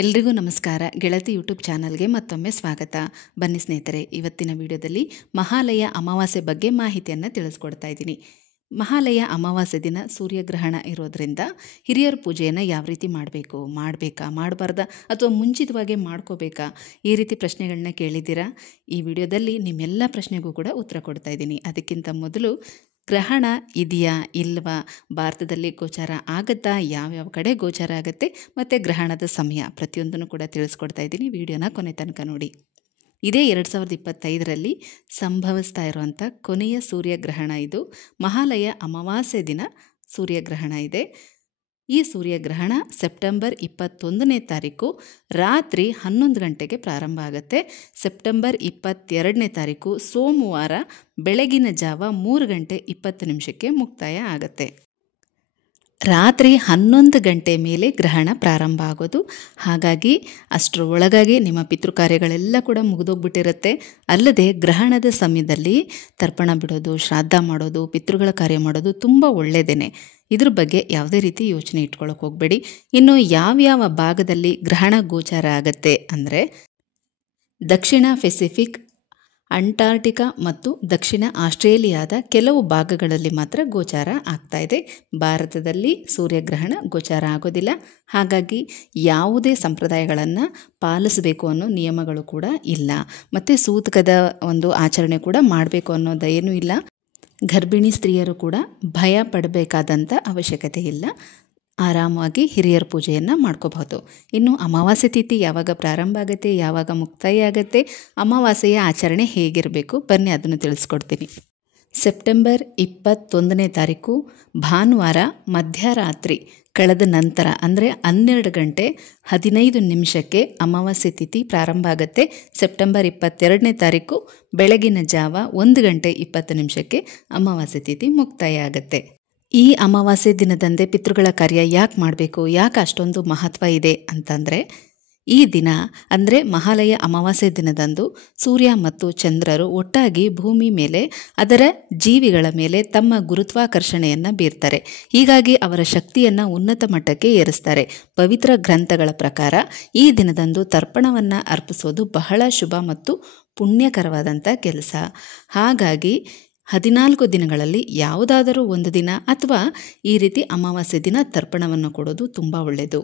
ಎಲ್ರಿಗೂ ನಮಸ್ಕಾರ. ಗೆಳತಿ ಯೂಟ್ಯೂಬ್ ಚಾನಲ್ಗೆ ಮತ್ತೊಮ್ಮೆ ಸ್ವಾಗತ. ಬನ್ನಿ ಸ್ನೇಹಿತರೆ, ಇವತ್ತಿನ ವಿಡಿಯೋದಲ್ಲಿ ಮಹಾಲಯ ಅಮಾವಾಸ್ಯೆ ಬಗ್ಗೆ ಮಾಹಿತಿಯನ್ನು ತಿಳಿಸ್ಕೊಡ್ತಾ ಇದ್ದೀನಿ. ಮಹಾಲಯ ಅಮಾವಾಸ್ಯೆ ದಿನ ಸೂರ್ಯಗ್ರಹಣ ಇರೋದ್ರಿಂದ ಹಿರಿಯರ ಪೂಜೆಯನ್ನು ಯಾವ ರೀತಿ ಮಾಡಬೇಕಾ ಮಾಡಬಾರ್ದಾ ಅಥವಾ ಮುಂಚಿತವಾಗಿ ಮಾಡ್ಕೋಬೇಕಾ, ಈ ರೀತಿ ಪ್ರಶ್ನೆಗಳನ್ನ ಕೇಳಿದ್ದೀರಾ. ಈ ವಿಡಿಯೋದಲ್ಲಿ ನಿಮ್ಮೆಲ್ಲ ಪ್ರಶ್ನೆಗೂ ಕೂಡ ಉತ್ತರ ಕೊಡ್ತಾ ಇದ್ದೀನಿ. ಅದಕ್ಕಿಂತ ಮೊದಲು ಗ್ರಹಣ ಇದೆಯಾ ಇಲ್ವಾ, ಭಾರತದಲ್ಲಿ ಗೋಚಾರ ಆಗುತ್ತಾ, ಯಾವ್ಯಾವ ಕಡೆ ಗೋಚಾರ ಆಗುತ್ತೆ ಮತ್ತು ಗ್ರಹಣದ ಸಮಯ ಪ್ರತಿಯೊಂದನ್ನು ಕೂಡ ತಿಳಿಸ್ಕೊಡ್ತಾ ಇದ್ದೀನಿ. ವಿಡಿಯೋನ ಕೊನೆ ತನಕ ನೋಡಿ. ಇದೇ 2025ರಲ್ಲಿ ಸಂಭವಿಸ್ತಾ ಇರುವಂಥ ಕೊನೆಯ ಸೂರ್ಯಗ್ರಹಣ ಇದು. ಮಹಾಲಯ ಅಮಾವಾಸ್ಯೆ ದಿನ ಸೂರ್ಯಗ್ರಹಣ ಇದೆ. ಈ ಸೂರ್ಯಗ್ರಹಣ ಸೆಪ್ಟೆಂಬರ್ 21ನೇ ತಾರೀಕು ರಾತ್ರಿ 11 ಗಂಟೆಗೆ ಪ್ರಾರಂಭ ಆಗುತ್ತೆ. ಸೆಪ್ಟೆಂಬರ್ 22ನೇ ತಾರೀಕು ಸೋಮವಾರ ಬೆಳಗಿನ ಜಾವ 3 ಗಂಟೆ 20 ನಿಮಿಷಕ್ಕೆ ಮುಕ್ತಾಯ ಆಗುತ್ತೆ. ರಾತ್ರಿ 11 ಗಂಟೆ ಮೇಲೆ ಗ್ರಹಣ ಪ್ರಾರಂಭ ಆಗೋದು. ಹಾಗಾಗಿ ಅಷ್ಟರ ಒಳಗಾಗಿ ನಿಮ್ಮ ಪಿತೃ ಕಾರ್ಯಗಳೆಲ್ಲ ಕೂಡ ಮುಗಿದೋಗ್ಬಿಟ್ಟಿರುತ್ತೆ. ಅಲ್ಲದೆ ಗ್ರಹಣದ ಸಮಯದಲ್ಲಿ ತರ್ಪಣ ಬಿಡೋದು, ಶ್ರಾದ್ದ ಮಾಡೋದು, ಪಿತೃಗಳ ಕಾರ್ಯ ಮಾಡೋದು ತುಂಬ ಒಳ್ಳೆಯದೇನೆ. ಇದ್ರ ಬಗ್ಗೆ ಯಾವುದೇ ರೀತಿ ಯೋಚನೆ ಇಟ್ಕೊಳ್ಳೋಕೆ ಹೋಗಬೇಡಿ. ಇನ್ನು ಯಾವ್ಯಾವ ಭಾಗದಲ್ಲಿ ಗ್ರಹಣ ಗೋಚಾರ ಆಗುತ್ತೆ ಅಂದರೆ, ದಕ್ಷಿಣ ಪೆಸಿಫಿಕ್, ಅಂಟಾರ್ಟಿಕಾ ಮತ್ತು ದಕ್ಷಿಣ ಆಸ್ಟ್ರೇಲಿಯಾದ ಕೆಲವು ಭಾಗಗಳಲ್ಲಿ ಮಾತ್ರ ಗೋಚಾರ ಆಗ್ತಾ ಇದೆ. ಭಾರತದಲ್ಲಿ ಸೂರ್ಯಗ್ರಹಣ ಗೋಚಾರ ಆಗೋದಿಲ್ಲ. ಹಾಗಾಗಿ ಯಾವುದೇ ಸಂಪ್ರದಾಯಗಳನ್ನು ಪಾಲಿಸಬೇಕು ಅನ್ನೋ ನಿಯಮಗಳು ಕೂಡ ಇಲ್ಲ. ಮತ್ತು ಸೂತಕದ ಒಂದು ಆಚರಣೆ ಕೂಡ ಮಾಡಬೇಕು ಅನ್ನೋದೇನೂ ಇಲ್ಲ. ಗರ್ಭಿಣಿ ಸ್ತ್ರೀಯರು ಕೂಡ ಭಯ ಪಡಬೇಕಾದಂಥ ಅವಶ್ಯಕತೆ ಇಲ್ಲ. ಆರಾಮಾಗಿ ಹಿರಿಯರ ಪೂಜೆಯನ್ನು ಮಾಡ್ಕೋಬಹುದು. ಇನ್ನು ಅಮಾವಾಸ್ಯೆ ತಿಥಿ ಯಾವಾಗ ಪ್ರಾರಂಭ ಆಗುತ್ತೆ, ಯಾವಾಗ ಮುಕ್ತಾಯ ಆಗುತ್ತೆ, ಅಮಾವಾಸ್ಯೆಯ ಆಚರಣೆ ಹೇಗಿರಬೇಕು, ಬನ್ನಿ ಅದನ್ನು ತಿಳಿಸ್ಕೊಡ್ತೀನಿ. ಸೆಪ್ಟೆಂಬರ್ 21ನೇ ತಾರೀಕು ಭಾನುವಾರ ಮಧ್ಯರಾತ್ರಿ ಕಳೆದ ನಂತರ ಅಂದರೆ 12 ಗಂಟೆ 15 ನಿಮಿಷಕ್ಕೆ ಅಮಾವಾಸ್ಯೆ ತಿಥಿ ಪ್ರಾರಂಭ ಆಗುತ್ತೆ. ಸೆಪ್ಟೆಂಬರ್ 22ನೇ ತಾರೀಕು ಬೆಳಗಿನ ಜಾವ 1 ಗಂಟೆ 20 ನಿಮಿಷಕ್ಕೆ ಅಮಾವಾಸ್ಯೆ ತಿಥಿ ಮುಕ್ತಾಯ ಆಗುತ್ತೆ. ಈ ಅಮಾವಾಸ್ಯೆ ದಿನದಂದೇ ಪಿತೃಗಳ ಕಾರ್ಯ ಯಾಕೆ ಮಾಡಬೇಕು, ಯಾಕೆ ಅಷ್ಟೊಂದು ಮಹತ್ವ ಇದೆ ಅಂತಂದರೆ, ಈ ದಿನ ಅಂದರೆ ಮಹಾಲಯ ಅಮಾವಾಸ್ಯೆ ದಿನದಂದು ಸೂರ್ಯ ಮತ್ತು ಚಂದ್ರರು ಒಟ್ಟಾಗಿ ಭೂಮಿ ಮೇಲೆ ಅದರ ಜೀವಿಗಳ ಮೇಲೆ ತಮ್ಮ ಗುರುತ್ವಾಕರ್ಷಣೆಯನ್ನು ಬೀರ್ತಾರೆ. ಹೀಗಾಗಿ ಅವರ ಶಕ್ತಿಯನ್ನು ಉನ್ನತ ಮಟ್ಟಕ್ಕೆ ಏರಿಸ್ತಾರೆ. ಪವಿತ್ರ ಗ್ರಂಥಗಳ ಪ್ರಕಾರ ಈ ದಿನದಂದು ತರ್ಪಣವನ್ನು ಅರ್ಪಿಸೋದು ಬಹಳ ಶುಭ ಮತ್ತು ಪುಣ್ಯಕರವಾದಂಥ ಕೆಲಸ. ಹಾಗಾಗಿ 14 ದಿನಗಳಲ್ಲಿ ಯಾವುದಾದರೂ ಒಂದು ದಿನ ಅಥವಾ ಈ ರೀತಿ ಅಮಾವಾಸ್ಯೆ ದಿನ ತರ್ಪಣವನ್ನು ಕೊಡೋದು ತುಂಬ ಒಳ್ಳೆಯದು.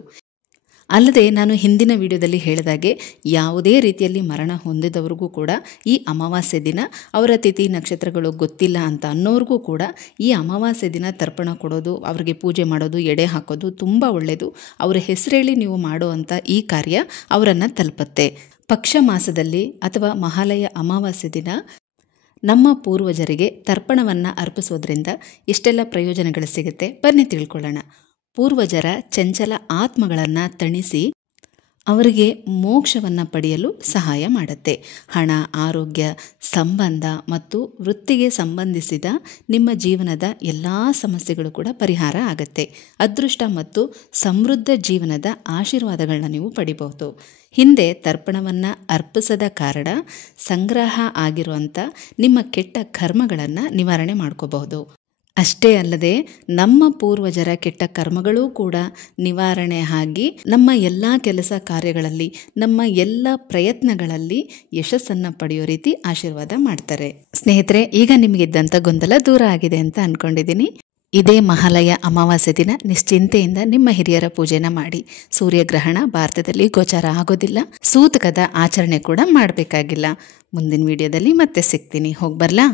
ಅಲ್ಲದೆ ನಾನು ಹಿಂದಿನ ವಿಡಿಯೋದಲ್ಲಿ ಹೇಳಿದಾಗೆ ಯಾವುದೇ ರೀತಿಯಲ್ಲಿ ಮರಣ ಹೊಂದಿದವ್ರಿಗೂ ಕೂಡ ಈ ಅಮಾವಾಸ್ಯೆ ದಿನ ಅವರ ತಿಥಿ ನಕ್ಷತ್ರಗಳು ಗೊತ್ತಿಲ್ಲ ಅಂತ ಅನ್ನೋರಿಗೂ ಕೂಡ ಈ ಅಮಾವಾಸ್ಯೆ ದಿನ ತರ್ಪಣ ಕೊಡೋದು, ಅವರಿಗೆ ಪೂಜೆ ಮಾಡೋದು, ಎಡೆ ಹಾಕೋದು ತುಂಬ ಒಳ್ಳೆಯದು. ಅವರ ಹೆಸರೇಳಿ ನೀವು ಮಾಡುವಂಥ ಈ ಕಾರ್ಯ ಅವರನ್ನು ತಲುಪುತ್ತೆ. ಪಕ್ಷ ಮಾಸದಲ್ಲಿ ಅಥವಾ ಮಹಾಲಯ ಅಮಾವಾಸ್ಯೆ ದಿನ ನಮ್ಮ ಪೂರ್ವಜರಿಗೆ ತರ್ಪಣವನ್ನು ಅರ್ಪಿಸೋದ್ರಿಂದ ಎಷ್ಟೆಲ್ಲ ಪ್ರಯೋಜನಗಳು ಸಿಗುತ್ತೆ, ಬನ್ನಿ ತಿಳ್ಕೊಳ್ಳೋಣ. ಪೂರ್ವಜರ ಚಂಚಲ ಆತ್ಮಗಳನ್ನು ತಣಿಸಿ ಅವರಿಗೆ ಮೋಕ್ಷವನ್ನು ಪಡೆಯಲು ಸಹಾಯ ಮಾಡುತ್ತೆ. ಹಣ, ಆರೋಗ್ಯ, ಸಂಬಂಧ ಮತ್ತು ವೃತ್ತಿಗೆ ಸಂಬಂಧಿಸಿದ ನಿಮ್ಮ ಜೀವನದ ಎಲ್ಲ ಸಮಸ್ಯೆಗಳು ಕೂಡ ಪರಿಹಾರ ಆಗುತ್ತೆ. ಅದೃಷ್ಟ ಮತ್ತು ಸಮೃದ್ಧ ಜೀವನದ ಆಶೀರ್ವಾದಗಳನ್ನ ನೀವು ಪಡಿಬಹುದು. ಹಿಂದೆ ತರ್ಪಣವನ್ನು ಅರ್ಪಿಸದ ಕಾರಣ ಸಂಗ್ರಹ ಆಗಿರುವಂಥ ನಿಮ್ಮ ಕೆಟ್ಟ ಕರ್ಮಗಳನ್ನು ನಿವಾರಣೆ ಮಾಡ್ಕೋಬಹುದು. ಅಷ್ಟೇ ಅಲ್ಲದೆ ನಮ್ಮ ಪೂರ್ವಜರ ಕೆಟ್ಟ ಕರ್ಮಗಳೂ ಕೂಡ ನಿವಾರಣೆ ಆಗಿ ನಮ್ಮ ಎಲ್ಲ ಕೆಲಸ ಕಾರ್ಯಗಳಲ್ಲಿ, ನಮ್ಮ ಎಲ್ಲ ಪ್ರಯತ್ನಗಳಲ್ಲಿ ಯಶಸ್ಸನ್ನು ಪಡೆಯೋ ರೀತಿ ಆಶೀರ್ವಾದ ಮಾಡ್ತಾರೆ. ಸ್ನೇಹಿತರೆ, ಈಗ ನಿಮಗಿದ್ದಂಥ ಗೊಂದಲ ದೂರ ಆಗಿದೆ ಅಂತ ಅಂದ್ಕೊಂಡಿದ್ದೀನಿ. ಇದೇ ಮಹಾಲಯ ಅಮಾವಾಸ್ಯೆ ದಿನ ನಿಶ್ಚಿಂತೆಯಿಂದ ನಿಮ್ಮ ಹಿರಿಯರ ಪೂಜೆನ ಮಾಡಿ. ಸೂರ್ಯಗ್ರಹಣ ಭಾರತದಲ್ಲಿ ಗೋಚಾರ ಆಗೋದಿಲ್ಲ. ಸೂತಕದ ಆಚರಣೆ ಕೂಡ ಮಾಡಬೇಕಾಗಿಲ್ಲ. ಮುಂದಿನ ವಿಡಿಯೋದಲ್ಲಿ ಮತ್ತೆ ಸಿಗ್ತೀನಿ. ಹೋಗ್ಬರ್ಲಾ?